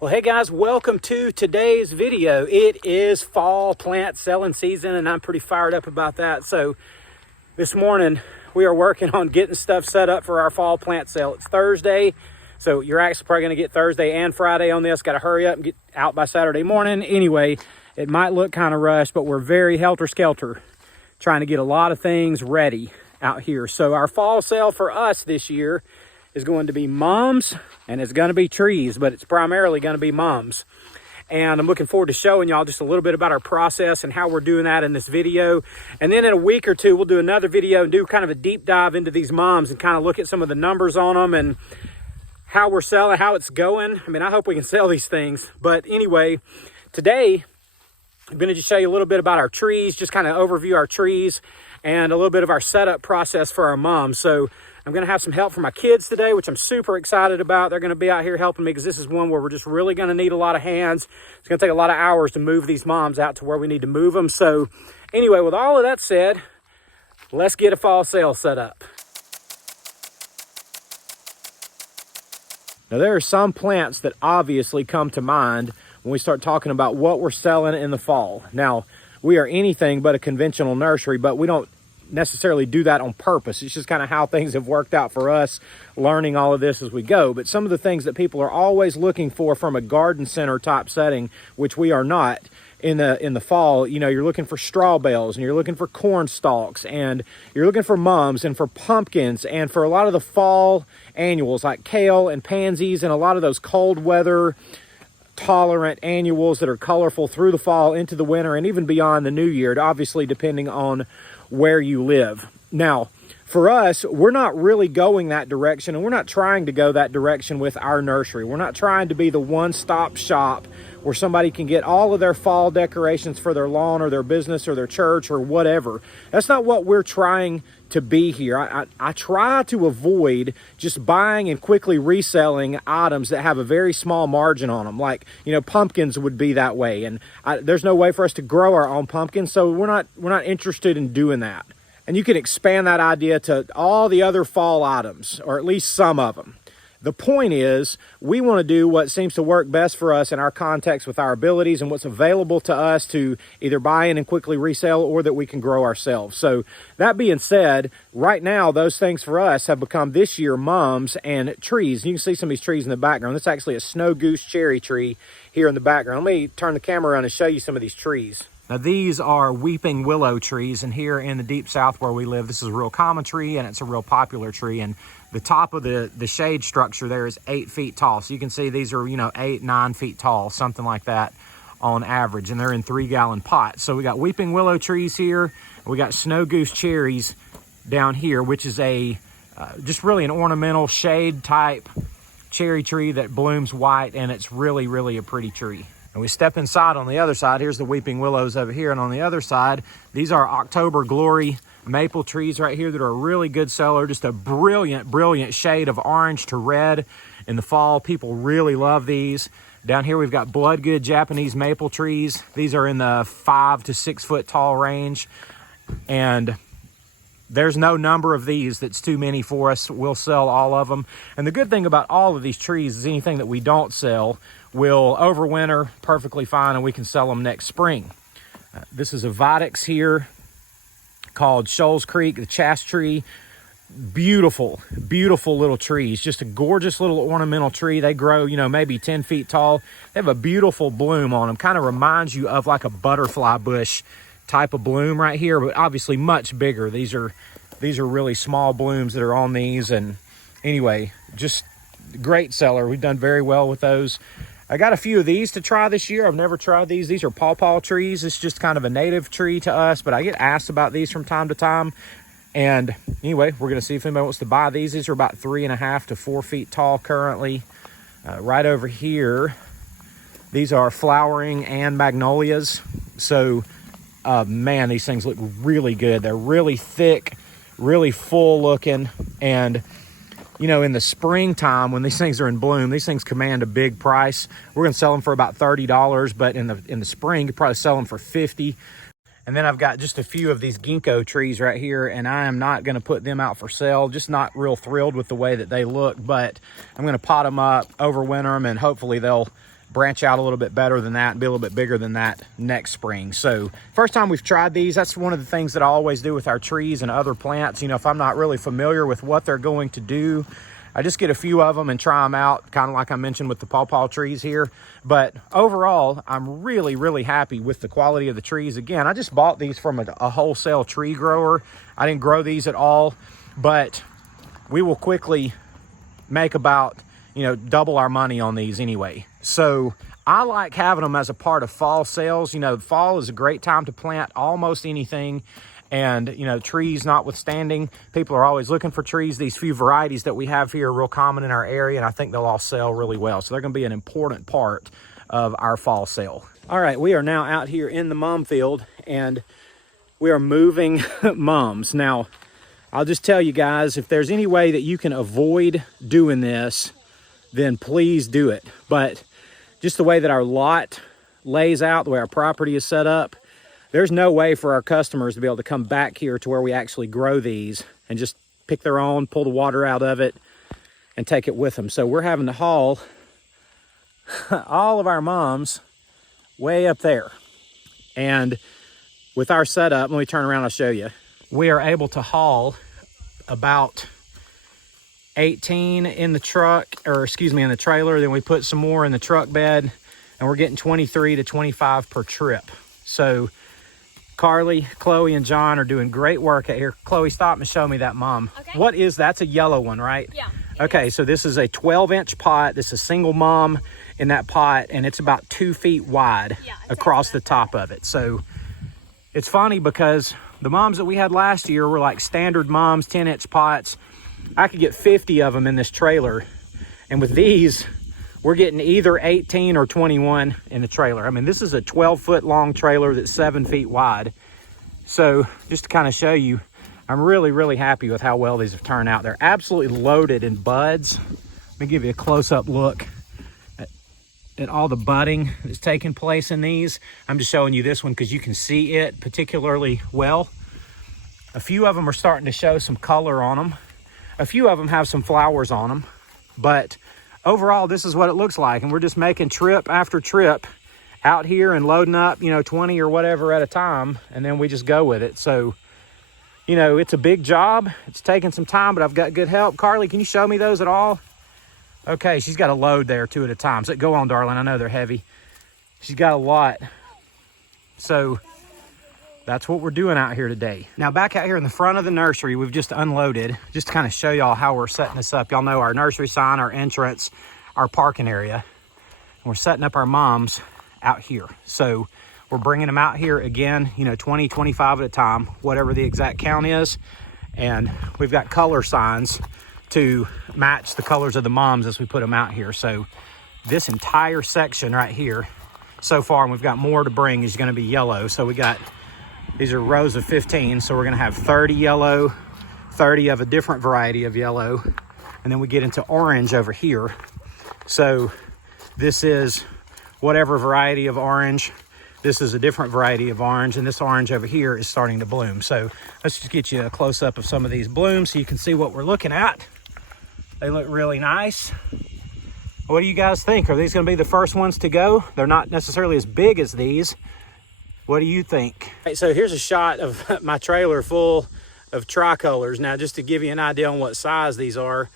Well, hey guys, welcome to today's video. It is fall plant selling season and I'm pretty fired up about that. So this morning we are working on getting stuff set up for our fall plant sale. It's Thursday, so you're actually probably going to get Thursday and Friday on this. Got to hurry up and get out by Saturday morning. Anyway, it might look kind of rushed, but we're very helter-skelter trying to get a lot of things ready out here. So our fall sale for us this year is going to be mums and it's going to be trees, but it's primarily going to be mums. And I'm looking forward to showing y'all just a little bit about our process and how we're doing that in this video. And then in a week or two, we'll do another video and do kind of a deep dive into these mums and kind of look at some of the numbers on them and how we're selling, how it's going. I mean, I hope we can sell these things. But anyway, today I'm going to just show you a little bit about our trees, just kind of overview our trees and a little bit of our setup process for our mums. So I'm going to have some help from my kids today, which I'm super excited about. They're going to be out here helping me because this is one where we're just really going to need a lot of hands. It's going to take a lot of hours to move these mums out to where we need to move them. So anyway, with all of that said, let's get a fall sale set up. Now, there are some plants that obviously come to mind when we start talking about what we're selling in the fall. Now, we are anything but a conventional nursery, but we don't necessarily do that on purpose. It's just kind of how things have worked out for us, learning all of this as we go. But some of the things that people are always looking for from a garden center type setting, which we are not in the fall, you know, you're looking for straw bales and you're looking for corn stalks and you're looking for mums and for pumpkins and for a lot of the fall annuals like kale and pansies and a lot of those cold weather tolerant annuals that are colorful through the fall into the winter and even beyond the new year, obviously depending on where you live. Now, for us, we're not really going that direction and we're not trying to go that direction with our nursery. We're not trying to be the one-stop shop where somebody can get all of their fall decorations for their lawn or their business or their church or whatever. That's not what we're trying to be here. I try to avoid just buying and quickly reselling items that have a very small margin on them. Like, you know, pumpkins would be that way. And there's no way for us to grow our own pumpkins. So we're not interested in doing that. And you can expand that idea to all the other fall items, or at least some of them. The point is, we want to do what seems to work best for us in our context with our abilities and what's available to us to either buy in and quickly resell or that we can grow ourselves. So that being said, right now, those things for us have become this year mums and trees. You can see some of these trees in the background. This is actually a snow goose cherry tree here in the background. Let me turn the camera around and show you some of these trees. Now, these are weeping willow trees, and here in the deep south where we live, this is a real common tree and it's a real popular tree. And the top of the shade structure there is 8 feet tall. So you can see these are, you know, 8, 9 feet tall, something like that on average. And they're in 3-gallon pots. So we got weeping willow trees here. We got snow goose cherries down here, which is just really an ornamental shade type cherry tree that blooms white. And it's really, really a pretty tree. And we step inside on the other side. Here's the weeping willows over here. And on the other side, these are October Glory maple trees right here that are a really good seller. Just a brilliant, brilliant shade of orange to red in the fall. People really love these. Down here, we've got blood-good Japanese maple trees. These are in the 5 to 6 foot tall range. And there's no number of these that's too many for us. We'll sell all of them. And the good thing about all of these trees is anything that we don't sell will overwinter perfectly fine and we can sell them next spring. This is a Vitex here called Shoals Creek, the Chast tree. Beautiful, beautiful little trees. Just a gorgeous little ornamental tree. They grow, you know, maybe 10 feet tall. They have a beautiful bloom on them. Kind of reminds you of like a butterfly bush type of bloom right here, but obviously much bigger. These are really small blooms that are on these. And anyway, just great seller. We've done very well with those. I got a few of these to try this year. I've never tried these. These are pawpaw trees. It's just kind of a native tree to us, but I get asked about these from time to time. And anyway, we're going to see if anybody wants to buy these. These are about 3.5 to 4 feet tall currently. Right over here, these are flowering and magnolias. So, man, these things look really good. They're really thick, really full looking. And you know, in the springtime when these things are in bloom, these things command a big price. We're going to sell them for about $30, but in the spring, you probably sell them for $50. And then I've got just a few of these ginkgo trees right here, and I am not going to put them out for sale. Just not real thrilled with the way that they look, but I'm going to pot them up, overwinter them, and hopefully they'll branch out a little bit better than that and be a little bit bigger than that next spring. So first time we've tried these, that's one of the things that I always do with our trees and other plants. You know, if I'm not really familiar with what they're going to do, I just get a few of them and try them out, kind of like I mentioned with the pawpaw trees here. But overall, I'm really, really happy with the quality of the trees. Again, I just bought these from a wholesale tree grower. I didn't grow these at all, but we will quickly make about, you know, double our money on these anyway. So I like having them as a part of fall sales. You know, fall is a great time to plant almost anything. And, you know, trees notwithstanding, people are always looking for trees. These few varieties that we have here are real common in our area, and I think they'll all sell really well. So they're going to be an important part of our fall sale. All right, we are now out here in the mum field, and we are moving mums. Now, I'll just tell you guys, if there's any way that you can avoid doing this, then please do it. But just the way that our lot lays out, the way our property is set up, there's no way for our customers to be able to come back here to where we actually grow these and just pick their own, pull the water out of it, and take it with them. So we're having to haul all of our mums way up there. And with our setup, let me turn around, I'll show you. We are able to haul about 18 in the truck, or excuse me, in the trailer. Then we put some more in the truck bed, and we're getting 23 to 25 per trip. So Carly, Chloe, and John are doing great work out here. Chloe, stop and show me that mum. Okay. What is that's a yellow one, right? Yeah. Okay, so this is a 12-inch pot. This is a single mum in that pot, and it's about 2 feet wide across the top of it. So it's funny because the mums that we had last year were like standard mums, 10-inch pots. I could get 50 of them in this trailer. And with these, we're getting either 18 or 21 in the trailer. I mean, this is a 12-foot long trailer that's 7 feet wide. So just to kind of show you, I'm really, really happy with how well these have turned out. They're absolutely loaded in buds. Let me give you a close-up look at all the budding that's taking place in these. I'm just showing you this one because you can see it particularly well. A few of them are starting to show some color on them. A few of them have some flowers on them, but overall, this is what it looks like. And we're just making trip after trip out here and loading up, you know, 20 or whatever at a time. And then we just go with it. So, you know, it's a big job. It's taking some time, but I've got good help. Carly, can you show me those at all? Okay, she's got a load there, 2 at a time. So go on, darling. I know they're heavy. She's got a lot. So that's what we're doing out here today. Now back out here in the front of the nursery, we've just unloaded, just to kind of show y'all how we're setting this up. Y'all know our nursery sign, our entrance, our parking area. And we're setting up our mums out here. So we're bringing them out here again, you know, 20, 25 at a time, whatever the exact count is. And we've got color signs to match the colors of the mums as we put them out here. So this entire section right here so far, and we've got more to bring, is going to be yellow. So we got, these are rows of 15. So we're going to have 30 yellow, 30 of a different variety of yellow. And then we get into orange over here. So this is whatever variety of orange. This is a different variety of orange, and this orange over here is starting to bloom. So let's just get you a close-up of some of these blooms so you can see what we're looking at. They look really nice. What do you guys think? Are these going to be the first ones to go? They're not necessarily as big as these. What do you think? All right, so here's a shot of my trailer full of tricolors. Now, just to give you an idea on what size these are,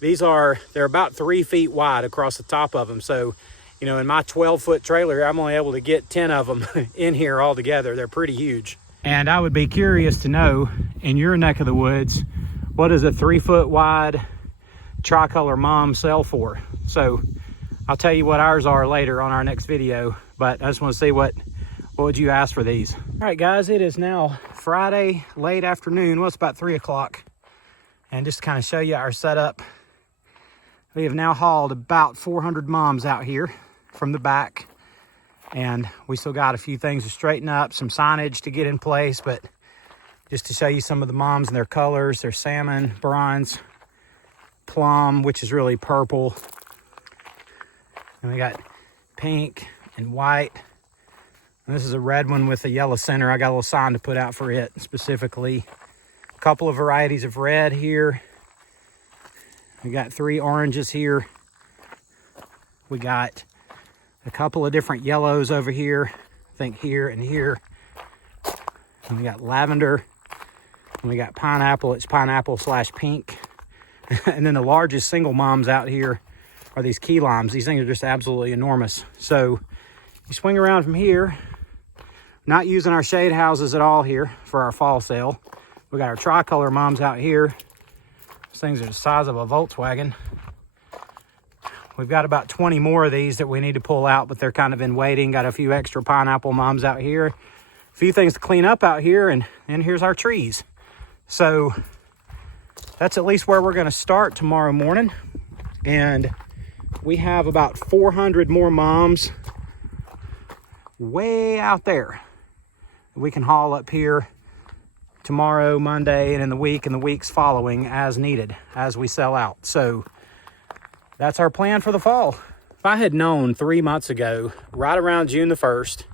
they're about 3 feet wide across the top of them. So, you know, in my 12-foot trailer, I'm only able to get 10 of them in here all together. They're pretty huge. And I would be curious to know, in your neck of the woods, what does a 3-foot wide tricolor mom sell for? So I'll tell you what ours are later on our next video, but I just want to see what would you ask for these. All right, guys, it is now Friday, late afternoon. Well, it's about 3 o'clock. And just to kind of show you our setup, we have now hauled about 400 mums out here from the back, and we still got a few things to straighten up, some signage to get in place, but just to show you some of the mums and their colors. They're salmon, bronze, plum, which is really purple, and we got pink and white, and this is a red one with a yellow center. I got a little sign to put out for it specifically. A couple of varieties of red here. We got 3 oranges here. We got A couple of different yellows over here, I think here and here. And we got lavender, and we got pineapple. It's pineapple / pink. And then the largest single mums out here are these key limes. These things are just absolutely enormous. So you swing around from here, not using our shade houses at all here for our fall sale. We got our tricolor mums out here. These things are the size of a Volkswagen. We've got about 20 more of these that we need to pull out, but they're kind of in waiting. Got a few extra pineapple mums out here. A few things to clean up out here, and here's our trees. So that's at least where we're gonna start tomorrow morning. And we have about 400 more mums way out there we can haul up here tomorrow, Monday, and in the week and the weeks following as needed as we sell out. So that's our plan for the fall. If I had known 3 months ago, right around June the 1st,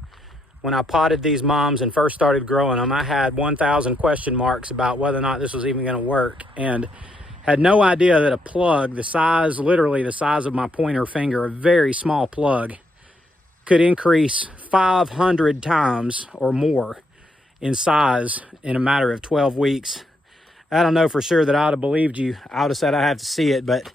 when I potted these mums and first started growing them, I had 1,000 question marks about whether or not this was even going to work, and had no idea that a plug the size, literally the size of my pointer finger, a very small plug, could increase 500 times or more in size in a matter of 12 weeks. I don't know for sure that I'd have believed you. I would have said I have to see it, but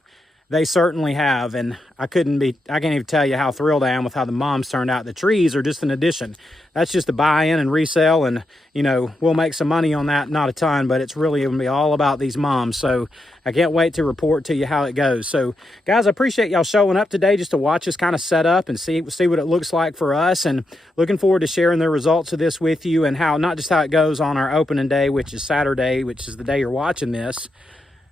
they certainly have, and I can't even tell you how thrilled I am with how the mums turned out. The trees are just an addition. That's just a buy-in and resell, and you know, we'll make some money on that, not a ton, but it's really gonna be all about these mums. So I can't wait to report to you how it goes. So guys, I appreciate y'all showing up today just to watch us kind of set up and see what it looks like for us, and looking forward to sharing the results of this with you, and how, not just how it goes on our opening day, which is Saturday, which is the day you're watching this,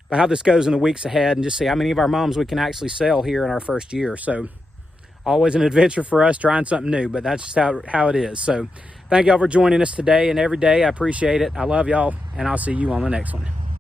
but how this goes in the weeks ahead, and just see how many of our mums we can actually sell here in our first year. So always an adventure for us trying something new, but that's just how it is. So thank y'all for joining us today and every day. I appreciate it. I love y'all, and I'll see you on the next one.